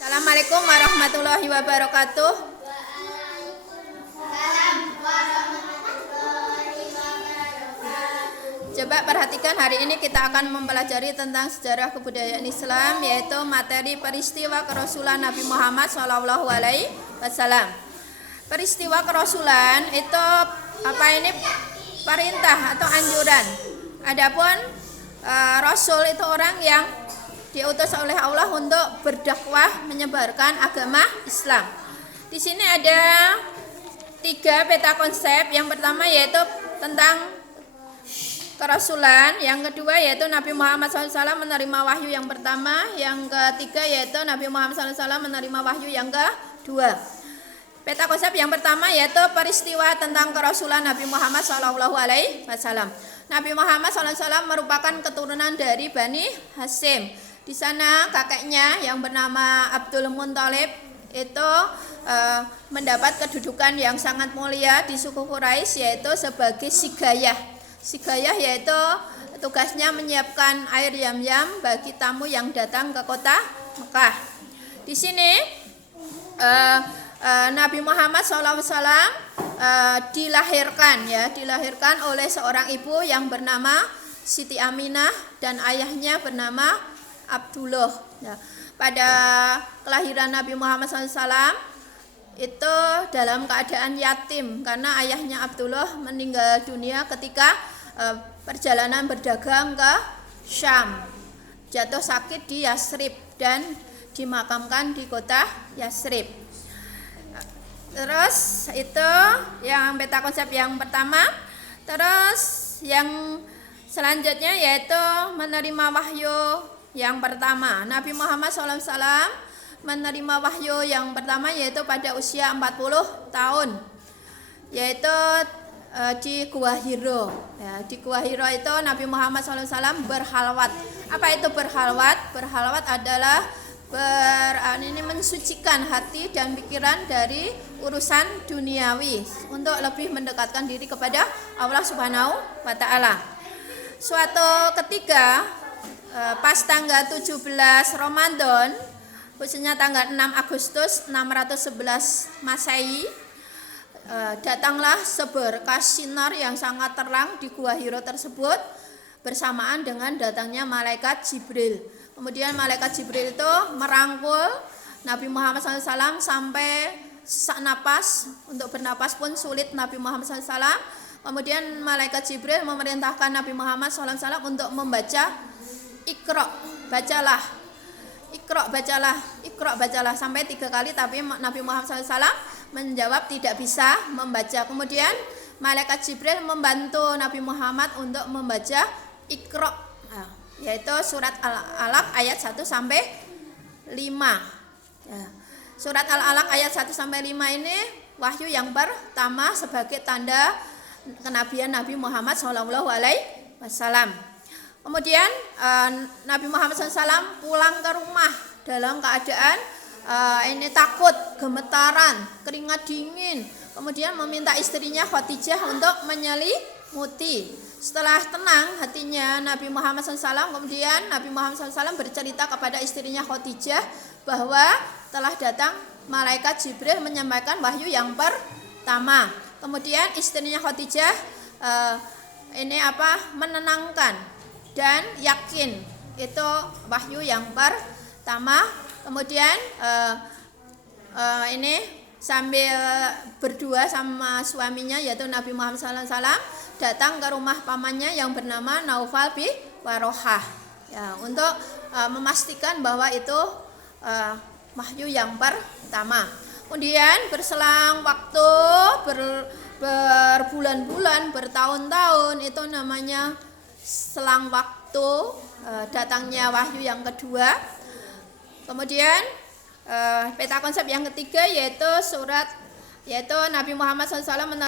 Assalamualaikum warahmatullahi wabarakatuh. Coba perhatikan, hari ini kita akan mempelajari tentang sejarah kebudayaan Islam, yaitu materi peristiwa kerasulan Nabi Muhammad SAW. Peristiwa kerasulan itu perintah atau anjuran. Adapun Rasul itu orang yang diutus oleh Allah untuk berdakwah menyebarkan agama Islam. Di sini ada 3 peta konsep. Yang pertama yaitu tentang kerasulan, yang kedua yaitu Nabi Muhammad SAW menerima wahyu yang pertama, yang ketiga yaitu Nabi Muhammad SAW menerima wahyu yang kedua. Peta konsep yang pertama yaitu peristiwa tentang kerasulan Nabi Muhammad SAW. Nabi Muhammad SAW merupakan keturunan dari Bani Hashim. Di sana kakeknya yang bernama Abdul Muthalib itu mendapat kedudukan yang sangat mulia di suku Quraisy, yaitu sebagai sigayah. Sigayah yaitu tugasnya menyiapkan air Yam-Yam bagi tamu yang datang ke kota Mekah. Di sini Nabi Muhammad SAW dilahirkan oleh seorang ibu yang bernama Siti Aminah dan ayahnya bernama Abdullah. Pada kelahiran Nabi Muhammad SAW itu dalam keadaan yatim karena ayahnya Abdullah meninggal dunia ketika perjalanan berdagang ke Syam. Jatuh sakit di Yasrib dan dimakamkan di kota Yasrib. Terus itu yang peta konsep yang pertama. Terus yang selanjutnya yaitu menerima wahyu yang pertama. Nabi Muhammad SAW menerima wahyu yang pertama yaitu pada usia 40 tahun, yaitu di Gua Hiro. Di Gua Hiro itu Nabi Muhammad SAW berhalwat. Apa itu berhalwat? Berhalwat adalah mensucikan hati dan pikiran dari urusan duniawi untuk lebih mendekatkan diri kepada Allah Subhanahu wa Ta'ala. Suatu ketika pas tanggal 17 Ramadan, khususnya tanggal 6 Agustus 611 Masehi, datanglah seberkas sinar yang sangat terang di Gua Hiro tersebut bersamaan dengan datangnya malaikat Jibril. Kemudian malaikat Jibril itu merangkul Nabi Muhammad SAW sampai sesak napas. Untuk bernapas pun sulit Nabi Muhammad SAW. Kemudian malaikat Jibril memerintahkan Nabi Muhammad SAW untuk membaca Iqra, bacalah. Iqra, bacalah. Iqra, bacalah sampai 3 kali, tapi Nabi Muhammad SAW menjawab tidak bisa membaca. Kemudian malaikat Jibril membantu Nabi Muhammad untuk membaca Iqra, yaitu surat Al-Alaq ayat 1 sampai 5. Surat Al-Alaq ayat 1 sampai 5 ini wahyu yang pertama sebagai tanda kenabian Nabi Muhammad SAW. Kemudian Nabi Muhammad SAW pulang ke rumah dalam keadaan takut, gemetaran, keringat dingin. Kemudian meminta istrinya Khadijah untuk menyelimuti. Setelah tenang hatinya Nabi Muhammad SAW, kemudian Nabi Muhammad SAW bercerita kepada istrinya Khadijah bahwa telah datang malaikat Jibril menyampaikan wahyu yang pertama. Kemudian istrinya Khadijah menenangkan dan yakin itu wahyu yang pertama. Kemudian sambil berdua sama suaminya yaitu Nabi Muhammad SAW datang ke rumah pamannya yang bernama Naufal bin Warohah, untuk memastikan bahwa itu wahyu yang pertama. Kemudian berselang waktu berbulan-bulan, bertahun-tahun, itu namanya selang waktu datangnya wahyu yang kedua. Kemudian peta konsep yang ketiga yaitu Nabi Muhammad SAW